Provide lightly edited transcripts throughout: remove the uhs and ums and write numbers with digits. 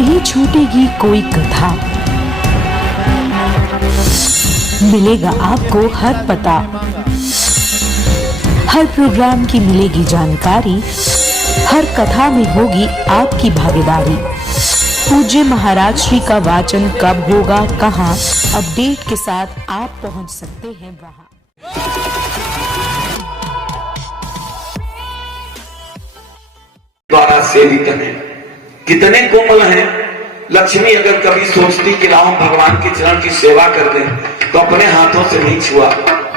नहीं छूटेगी कोई कथा, मिलेगा आपको हर पता, हर प्रोग्राम की मिलेगी जानकारी, हर कथा में होगी आपकी भागीदारी। पूज्य महाराज श्री का वाचन कब होगा, कहाँ, अपडेट के साथ आप पहुंच सकते हैं वहां। द्वारा सेवित हैं, कितने कोमल हैं। लक्ष्मी अगर कभी सोचती कि लाओ भगवान के चरण की सेवा कर दें, तो अपने हाथों से नहीं छुआ,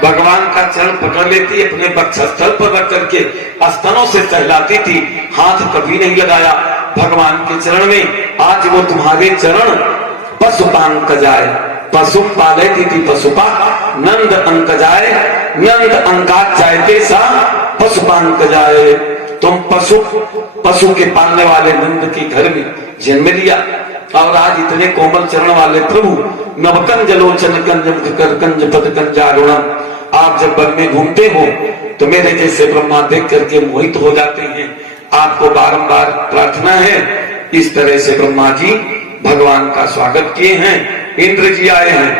भगवान का चरण पकड़ लेती, अपने वक्षस्थल पर रख करके स्तनों से सहलाती थी, हाथ कभी नहीं लगाया भगवान के चरण में। आज वो तुम्हारे चरण पशुपान कजाए, पशु पाले थी पशुपा नंद अंक जाए, नंद अंकात जायते सा पशुपान कजाए। तुम पशु के पालने वाले नंद के घर में जन्म लिया, और आज इतने कोमल चरण वाले प्रभु नवकंज लोचन कंज मुखकर कंज पद कंजारुणम। आप जब वन में घूमते हो तो मेरे जैसे ब्रह्मा देख करके मोहित हो जाते हैं। आपको बारंबार प्रार्थना है, इस तरह से ब्रह्मा जी भगवान का स्वागत किए हैं, इंद्र जी आए हैं,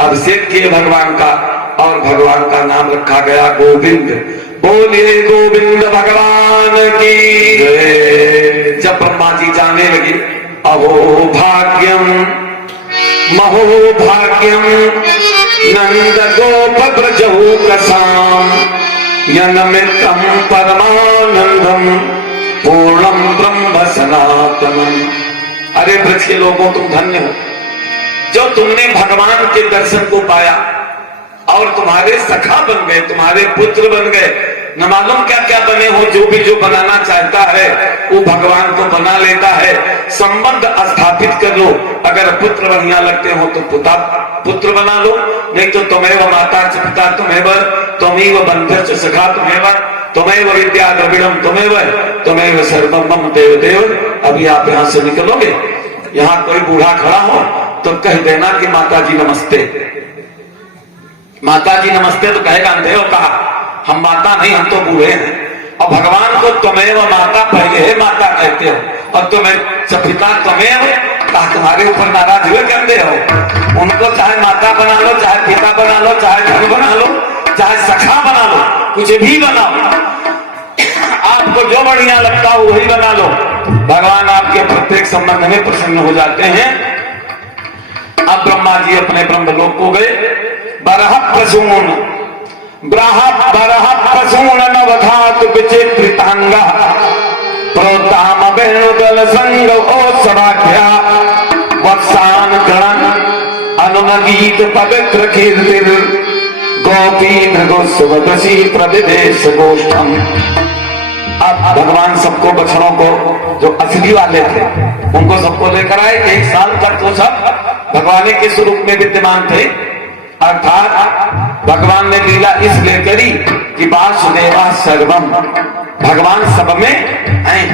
अभिषेक किए भगवान का, और भगवान का नाम रखा गया गोविंद। बोलिए गोविंद भगवान की जय। जब ब्रह्मा जी जाने लगे, अहो भाग्यम महो भाग्यम नंद गोप ब्रजहु कसाम यनमितम परमानंदम पूर्णम ब्रह्म सनातनम। अरे ब्रज के लोगों, तुम धन्य हो जो तुमने भगवान के दर्शन को पाया और तुम्हारे सखा बन गए, तुम्हारे पुत्र बन गए। न मालूम क्या क्या बने हो, जो बनाना चाहता है वो भगवान को बना लेता है। संबंध स्थापित कर लो, अगर पुत्र बढ़िया लगते हो तो पुत्र बना लो, नहीं तो तुम्हें वो माता च पिता तुम्हें तुम्ही वो बंधु च सखा तुम्हें वो विद्या द्रविड़म तुम्हें वो सर्वम मम देव देव। अभी आप यहाँ से निकलोगे, यहाँ कोई बूढ़ा खड़ा हो तो कह देना कि माता जी नमस्ते, माता जी नमस्ते। तो कहेगा अंधेरो कहा, हम माता नहीं, हम तो बूढ़े हैं। और भगवान को तुम्हें वो माता पहले है माता कहते हो, और तुम्हें पिता तुम्हें कहा, तुम्हारे ऊपर नाराज हुए कहते हो। उनको चाहे माता बना लो, चाहे पिता बना लो, चाहे धन बना लो, चाहे सखा बना लो, कुछ भी बनाओ, आपको जो बढ़िया लगता हो वही बना लो। भगवान आपके प्रत्येक संबंध में प्रसन्न हो जाते हैं। अब ब्रह्मा जी अपने ब्रह्मलोक को गए। बरह प्रसून नवधात विचित्रितांगा प्रोताम वेणुदल संग ओ सभाख्या वत्सान गणन अनुनगीत पवित्र कीर्तिर गोपीन गोस्वदसी प्रविदेश गोष्ठम। अब भगवान सबको बछड़ों को, जो असली वाले थे उनको सबको लेकर आए। एक साल तक तो सब भगवान के स्वरूप में विद्यमान थे, अर्थात भगवान ने लीला इसलिए करी कि वासुदेवा सर्वम, भगवान सब में हैं,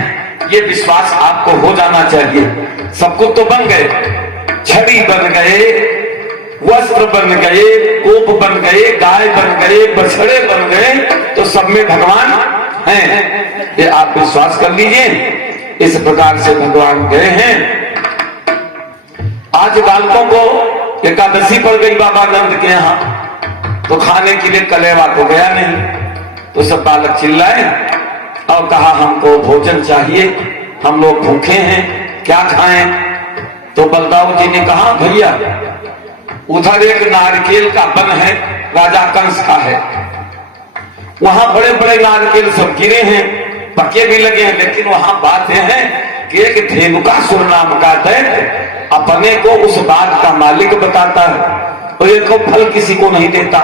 ये विश्वास आपको हो जाना चाहिए। सबको तो बन गए, छड़ी बन गए, वस्त्र बन गए, कोप बन गए, गाय बन गए, बछड़े बन गए, तो सब में भगवान हैं, ये आप विश्वास कर लीजिए। इस प्रकार से भगवान गए हैं। आज बालकों को एकादशी पड़ गई बाबा नंद के यहाँ, तो खाने के लिए कलेवा को गया नहीं, तो सब बालक चिल्लाए और कहा हमको भोजन चाहिए, हम लोग भूखे हैं, क्या खाएं। तो बलदाऊ जी ने कहा भैया उधर एक नारिकेल का वन है, राजा कंस का है, वहां बड़े बड़े नारिकेल सब गिरे हैं, पके भी लगे हैं, लेकिन वहां बात यह है कि एक धेनुकासुर नाम का दैत्य अपने को उस बाग का मालिक बताता है, और एक फल किसी को नहीं देता।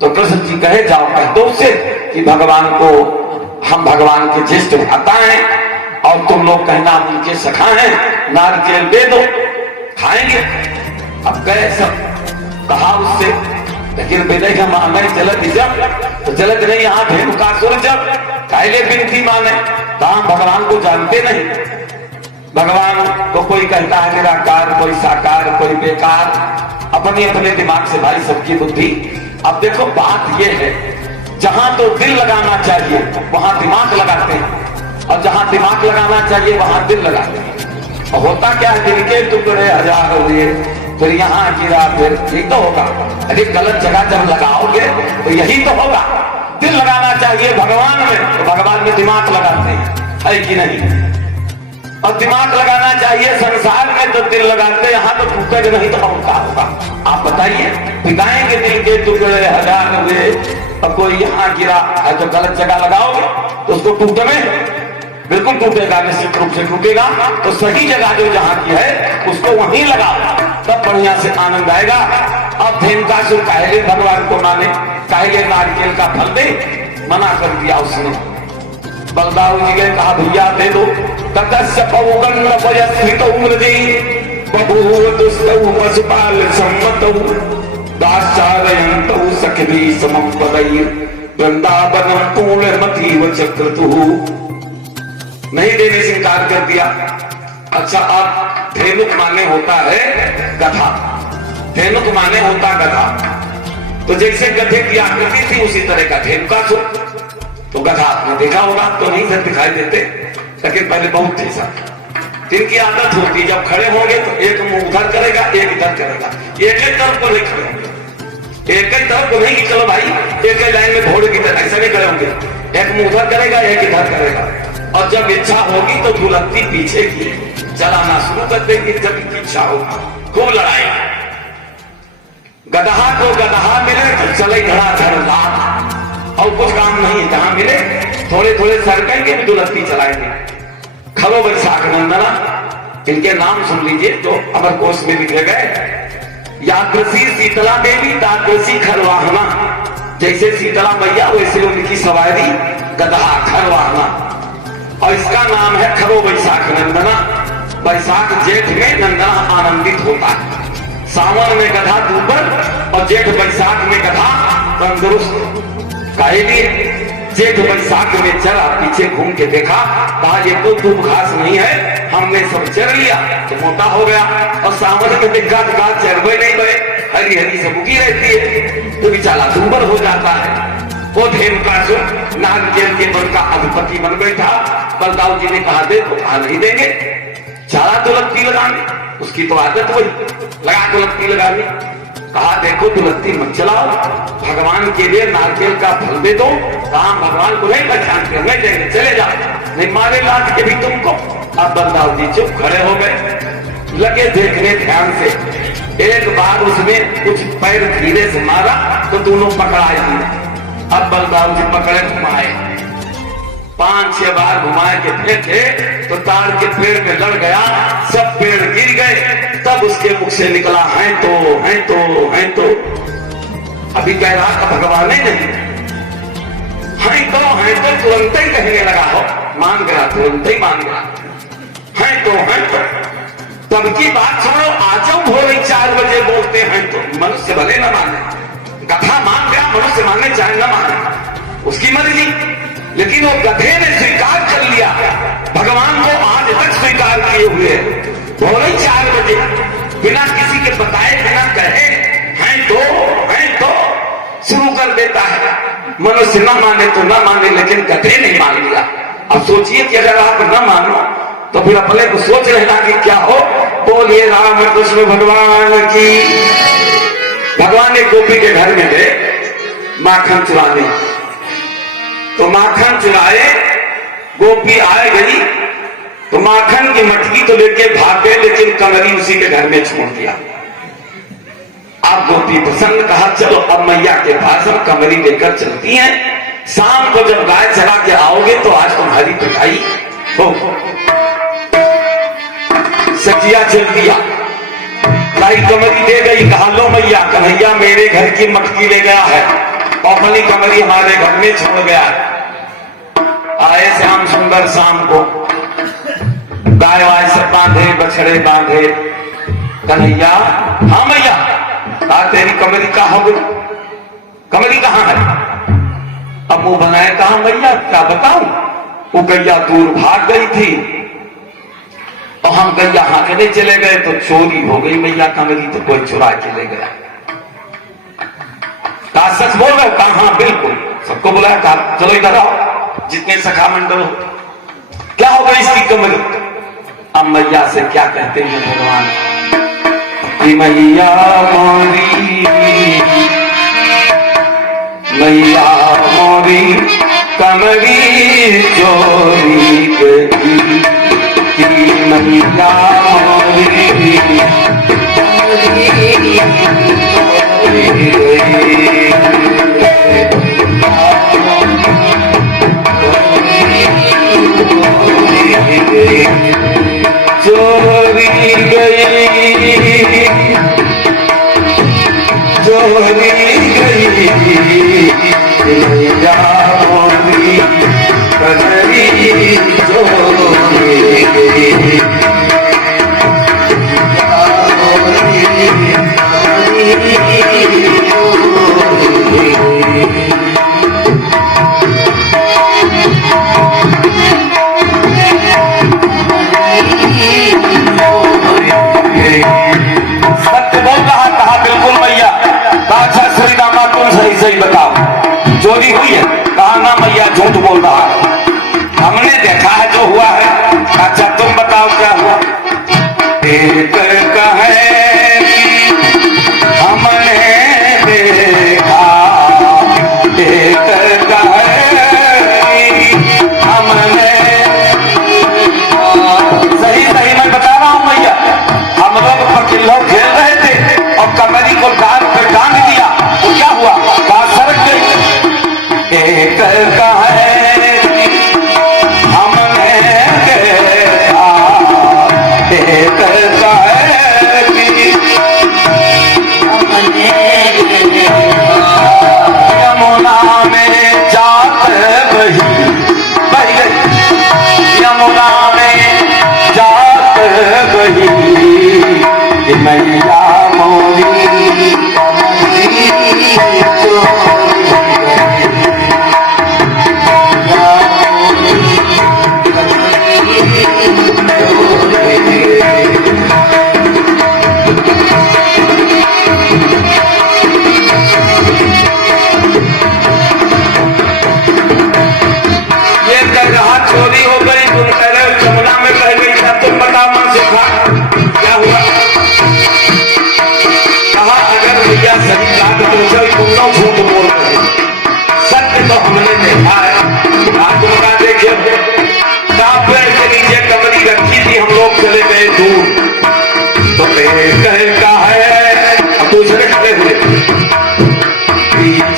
तो कृष्ण जी कहे जाओ कह दो उससे कि भगवान को, हम भगवान के ज्येष्ठ भ्राता हैं और तुम लोग कहना उनके सखा हैं, नारिकेल दे दो, खाएंगे। अब गए सब, कहा उससे, लेकिन विदय का माने जलद जब, तो जलद नहीं, यहाँ धेनुकासुर जब कायले बिनती माने, तो हम भगवान को जानते नहीं। भगवान को कोई कहता है निराकार, कोई साकार, कोई बेकार, अपने अपने दिमाग से भाई सबकी बुद्धि। अब देखो बात यह है, जहां तो दिल लगाना चाहिए वहां दिमाग लगाते हैं, और जहां दिमाग लगाना चाहिए वहां दिल लगाते हैं। होता क्या है, दिल के टुकड़े हजार हुए, फिर यहाँ गिरा, फिर यही तो होगा। अरे गलत जगह जब लगाओगे तो यही तो होगा। दिल लगाना चाहिए भगवान में, तो भगवान में दिमाग लगाते हैं, है कि नहीं? और दिमाग लगाना चाहिए संसार में, तो दिल लगाते, यहाँ तो टूटेगा नहीं तो और क्या होगा? आप बताइए, पिटाएंगे दिल के टुकड़े हजार हुए और कोई यहाँ गिरा है, तो गलत जगह लगाओगे तो उसको टूटे में बिल्कुल टूटेगा, निश्चित रूप से टूटेगा। तो सही जगह जो जहां की है उसको वहीं लगाओ, तब बढ़िया से आनंद आएगा। अब धेनुकासुर काहे भगवान को माने, काहे नारिकेल का फल दे, मना कर दिया उसने। बलदाऊ जी ने कहा भैया दे दो। ततस्य पौगंड वयस्थितौ मृदे बभूव दुष्टौ पशुपाल सम्मतौ दाश्चारयन्तौ सखिभिः समं पदैः वृंदावनं पूर्णमतीव चक्रतुः। नहीं देने से इनकार कर दिया। अच्छा, अब धेनुक माने होता है गधा, धेनुक माने होता गधा। तो जैसे गधे की आकृति थी उसी तरह का धेनुकासुर। तो गधा आपने देखा होगा, तो नहीं सर दिखाई देते, लेकिन पहले बहुत थे सर। जिनकी आदत होती है जब खड़े होंगे तो एक मुंह उधर करेगा, एक इधर करेगा, एक ही तरफ को नहीं खड़े होंगे, एक ही तरफ को नहीं कि चलो भाई एक ही लाइन में घोड़े की तरह, ऐसा नहीं खड़े होंगे। एक मुंह उधर करेगा, एक इधर करेगा, और जब इच्छा होगी तो दुलत्ती पीछे की चलाना शुरू कर देगी। जब इच्छा होगी खूब लड़ाई। गदहा को गदहा मिले तो चले धड़ाधड़ लाभ, और कुछ काम नहीं, जहां मिले थोड़े थोड़े सरकेंगे भी दुलत्ती चलाएंगे। खरो वैशाख नंदना, इनके नाम सुन लीजिए जो अमरकोश में लिखे गए। यादृशी शीतला देवी, तादृशी खरवाहना। जैसे शीतला मैया वैसे उनकी सवारी गदहा खरवाहना, और इसका नाम है खरो वैशाख नंदना। वैशाख जेठ में नंदना आनंदित होता है, सावन में गधा दुर्बल और जेठ वैशाख में गधा तंदुरुस्त। काहे लिए? जेठ वैशाख में चरा, पीछे घूम के देखा, कहा ये तो दूब घास नहीं है, हमने सब चर लिया तो मोटा हो गया। और सावन में देखा घास चरवे नहीं गए, हरी हरी से बुकी रहती है, तो बेचारा दुर्बल हो जाता है। वो धेनुकासुर नागजेल के वन का अधिपति बन बैठा। बलदाऊ जी ने कहा दे, तो कहा नहीं देंगे, चारा दुलत्ती लगाने, उसकी तो आदत वही लगा दुलत्ती लगाने। कहा देखो दुलत्ती मत चलाओ, भगवान के लिए नारकेल का फल दे दो। कहा भगवान को नहीं पहचानते, नहीं देंगे, चले जाओ, नहीं मारे लाद के भी तुमको। अब बलदाऊ जी चुप खड़े हो गए, लगे देखने ध्यान से। एक बार उसने कुछ पैर धीरे से मारा तो दोनों पकड़ाए दिए। अब बलदाऊ जी पकड़े, घुमाए, 5-6 बार घुमाए के फेंके तो ताड़ के पेड़ में लड़ गया, सब पेड़ गिर गए। तब उसके मुख से निकला है तो है तो है तो। अभी कह रहा था भगवान नहीं, है तो तुरंत ही कहने लगा हो, मान गया, तुरंत ही मान गया, है तो। तब की बात सुनो, आज भोरे 4 बजे बोलते हैं तो मनुष्य भले न माने, गधा मान गया, मनुष्य मानने चाहे न माने, उसकी मर्जी। लेकिन वो गधे ने स्वीकार कर लिया, भगवान को आज तक स्वीकार किए हुए, भोरे 4 बजे बिना किसी के बताए, बिना कहे हैं तो शुरू कर देता है। मनुष्य न माने तो न माने, लेकिन गधे नहीं मान लिया। अब सोचिए कि अगर आप न मानो तो फिर अपने को सोच लेना कि क्या हो। बोलिए राम कृष्ण भगवान की। भगवान एक गोपी के घर में गए माखन चुराने, तो माखन चुराए, गोपी आए गई तो माखन की मटकी तो लेके भाग गए, लेकिन कमरी उसी के घर में छोड़ दिया। अब गोपी प्रसन्न, कहा चलो अब मैया के पास हम कमरी लेकर चलती हैं, शाम को जब गाय चरा के आओगे तो आज तुम्हारी पिटाई हो। सखिया चल दिया, लाई कमरी दे गई, कहा लो मैया, कन्हैया मेरे घर की मटकी ले गया है, अपनी कमरी हमारे घर में छोड़ गया। आए श्याम सुंदर शाम को, गाय वाय सब बांधे, बछड़े बांधे। कन्हैया, हाँ मैया, कहा तेरी कमरी कहाँ हो गई, कमरी कहाँ है? अब मुंह बनाए, कहा मैया क्या बताऊं, वो गैया दूर भाग गई थी और हम गैया हाँकने चले गए तो चोरी हो गई मैया कमरी, तो कोई चुरा के ले गया। कहा सच बोल रहे हो? कहा हाँ बिल्कुल। सबको बुलाया, कहा चलो इधर आओ, जितने सखा मंडल हो, क्या होगा इसकी कमरी? अब मैया से क्या कहते हैं भगवान कि मैया मोरी, मैया मोरी कमरी चोरी गई, कि मैया मोरी चोरी गई, चोरी गई, चोरी गई, मैया मोरी कमरी चोरी गई, सही बताओ चोरी हुई है? कहा ना मैया झूठ बोल रहा है, हमने देखा है जो हुआ है। अच्छा तुम बताओ क्या हुआ? एक कहे कि हमने देखा, एक कहे कि हमने, सही सही मैं बता रहा हूँ मैया, हम लोग पकिल्लो खेल रहे थे और कमरी को डांट कर डांट दिया, तो क्या हुआ? एक कहे हमने देखा, एक कहे हमने यमुना में जात बही, बही गई यमुना में जात बही, मैया मोरी चोरी हो गई, तुम कह रहे हो यमुना में बह गई, तब तुम बताओ मां सुखा क्या हुआ? कहा अगर भैया सही बात पूछो तुम लोग झूठ बोल रहे, सत्य तो हमने देखा है। आप लोग देखे पेड़ के नीचे कमरी रखी थी, हम लोग चले गए दूर, तो का है दूसरे खड़े हुए,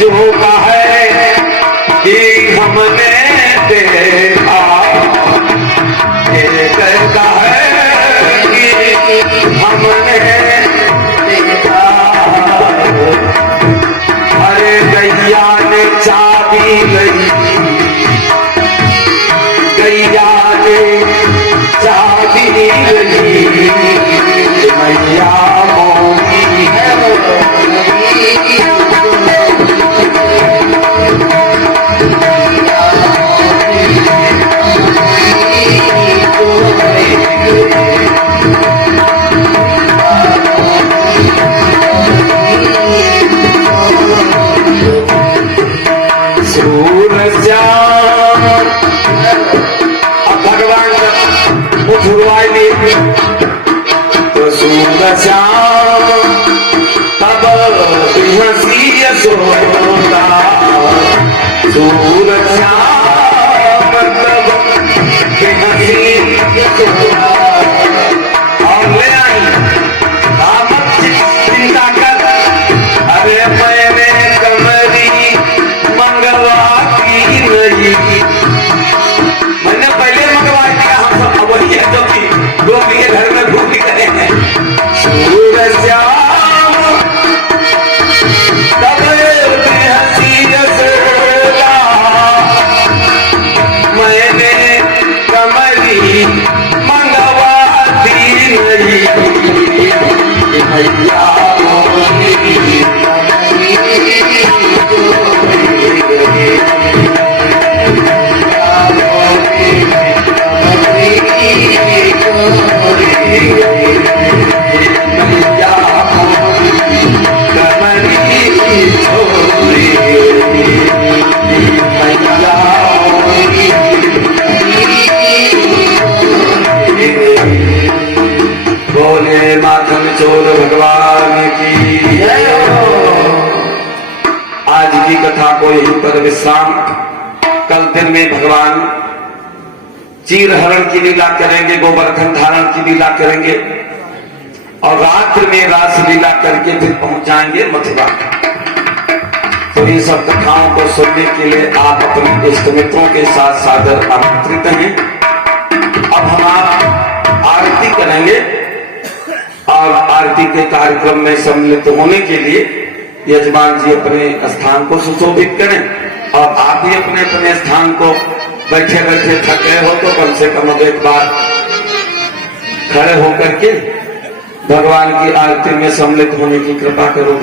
जो का है कि हमने देखा, कहता है कि हमने देखा, अरे गैया ने चाबी गई, गैया ने चाबी गई, मैया मोरी भगवान उठवाई दी तो सूरज तब हंसी सोता, सूरज मतलब हंसी और ले आई चिंता कर, अरे मैंने कमरी मंगवा की नहीं, मैंने पहले मंगवा दिया, हम सब वही है जो कि लोग ये घर में घूम रहे हैं। सूरज तब हंसी मैंने कमरी मंग आत्मा को यहीं पर विश्राम। कल दिन में भगवान चीर हरण की लीला करेंगे, गोवर्धन धारण की लीला करेंगे और रात्रि में रास लीला करके फिर पहुंच जाएंगे मथुरा। तो ये सब कथाओं को सुनने के लिए आप अपने इष्ट मित्रों के साथ सादर आमंत्रित हैं। अब हम आरती करेंगे और आरती के कार्यक्रम में सम्मिलित होने के लिए यजमान जी अपने स्थान को सुशोभित करें और आप भी अपने अपने स्थान को बैठे बैठे थक गए हो तो कम से कम अब एक बार खड़े होकर के भगवान की आरती में सम्मिलित होने की कृपा करो।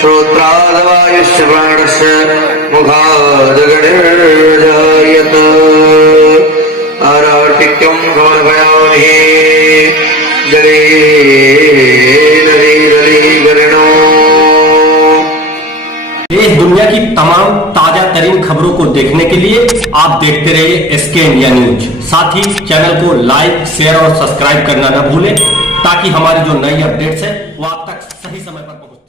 श्रोत्रादवायुश्च प्राणस्य मुखादगणिर्जायत आराटिक्यं समर्पयामि जले नदीगणो। देश दुनिया की तमाम ताजा तरीन खबरों को देखने के लिए आप देखते रहिए एसके इंडिया न्यूज। साथ ही चैनल को लाइक, शेयर और सब्सक्राइब करना न भूलें ताकि हमारी जो नई अपडेट्स है वो आप तक सही समय पर पहुंचे।